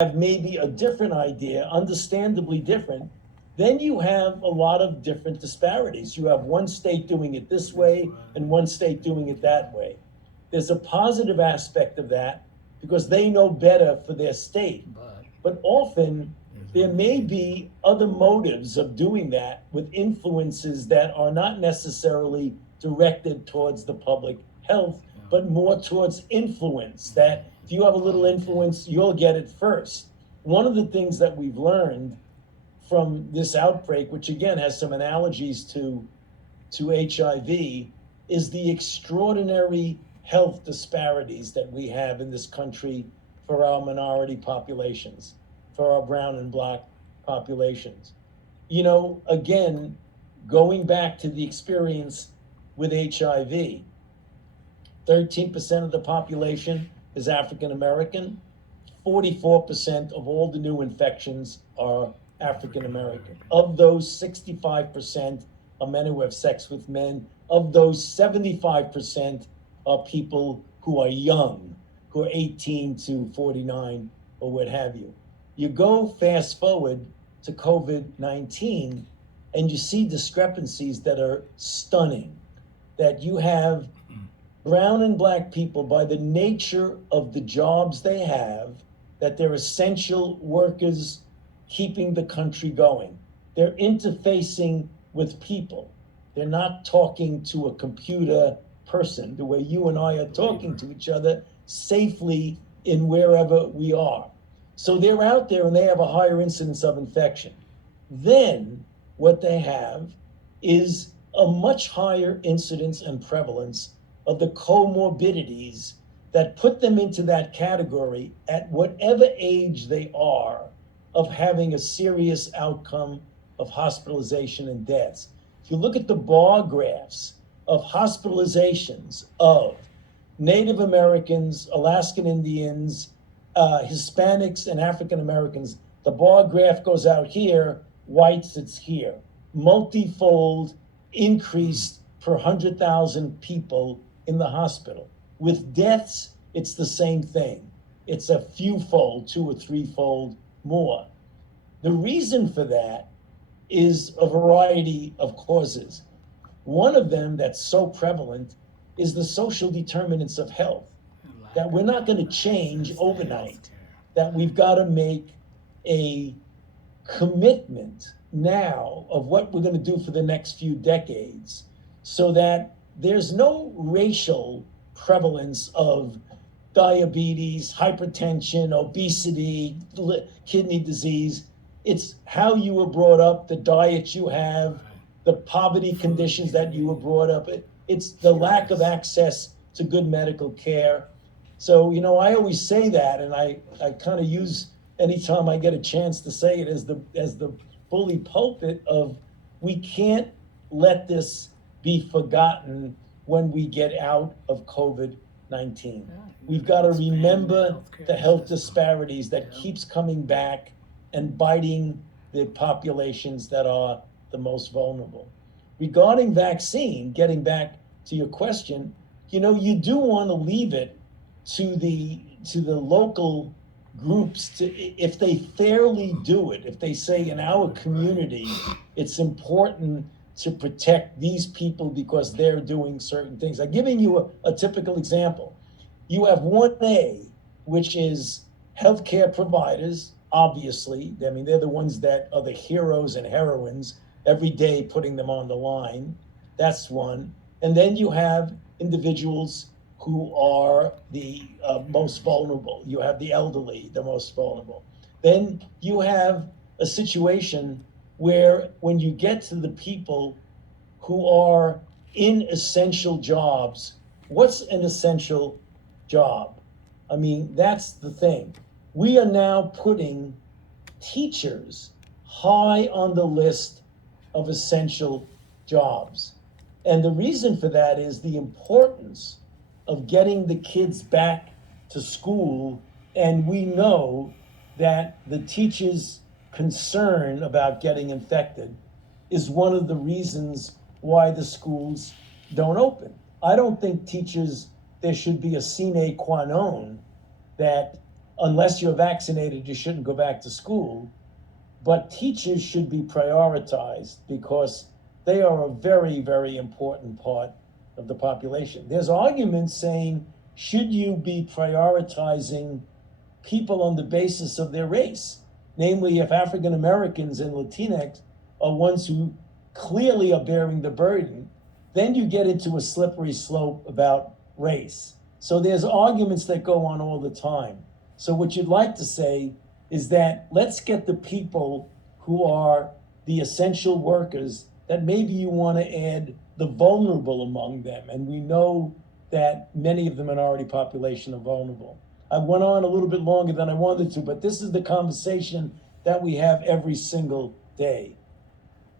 have maybe a different idea, understandably different, then you have a lot of different disparities. You have one state doing it this way and one state doing it that way. There's a positive aspect of that because they know better for their state. But often there may be other motives of doing that with influences that are not necessarily directed towards the public health, but more towards influence, that if you have a little influence, you'll get it first. One of the things that we've learned from this outbreak, which again has some analogies to HIV, is the extraordinary health disparities that we have in this country for our minority populations, for our brown and black populations. You know, again, going back to the experience with HIV, 13% of the population is African American. 44% of all the new infections are African American. Of those, 65% are men who have sex with men. Of those, 75% are people who are young, who are 18 to 49 or what have you. You go fast forward to COVID-19 and you see discrepancies that are stunning, that you have brown and black people, by the nature of the jobs they have, that they're essential workers keeping the country going. They're interfacing with people. They're not talking to a computer person the way you and I are talking to each other safely in wherever we are. So they're out there and they have a higher incidence of infection. Then what they have is a much higher incidence and prevalence of the comorbidities that put them into that category at whatever age they are of having a serious outcome of hospitalization and deaths. If you look at the bar graphs of hospitalizations of Native Americans, Alaskan Indians, Hispanics, and African Americans, the bar graph goes out here, whites it's here. Multifold increased per 100,000 people in the hospital. With deaths, it's the same thing. It's a few fold, 2 or 3-fold more. The reason for that is a variety of causes. One of them that's so prevalent is the social determinants of health, that we're not going to change overnight, that we've got to make a commitment now of what we're going to do for the next few decades so that there's no racial prevalence of diabetes, hypertension, obesity, kidney disease. It's how you were brought up, the diet you have, the poverty conditions that you were brought up. It's the lack of access to good medical care. So, you know, I always say that, and I kind of use anytime I get a chance to say it as the bully pulpit of, we can't let this be forgotten when we get out of COVID-19. We've got to remember the health disparities that keeps coming back and biting the populations that are the most vulnerable. Regarding vaccine, getting back to your question, you know, you do want to leave it to the local groups to, if they fairly do it, if they say in our community it's important to protect these people because they're doing certain things. I'm giving you a typical example. You have 1A, which is healthcare providers, obviously. I mean, they're the ones that are the heroes and heroines every day, putting them on the line. That's one. And then you have individuals who are the most vulnerable. You have the elderly, the most vulnerable. Then you have a situation where when you get to the people who are in essential jobs, what's an essential job? I mean, that's the thing. We are now putting teachers high on the list of essential jobs. And the reason for that is the importance of getting the kids back to school. And we know that the teachers' concern about getting infected is one of the reasons why the schools don't open. I don't think teachers, there should be a sine qua non that unless you're vaccinated, you shouldn't go back to school. But teachers should be prioritized because they are a very, very important part of the population. There's arguments saying, should you be prioritizing people on the basis of their race? Namely, if African Americans and Latinx are ones who clearly are bearing the burden, then you get into a slippery slope about race. So there's arguments that go on all the time. So what you'd like to say is that let's get the people who are the essential workers, that maybe you want to add the vulnerable among them. And we know that many of the minority population are vulnerable. I went on a little bit longer than I wanted to, but this is the conversation that we have every single day.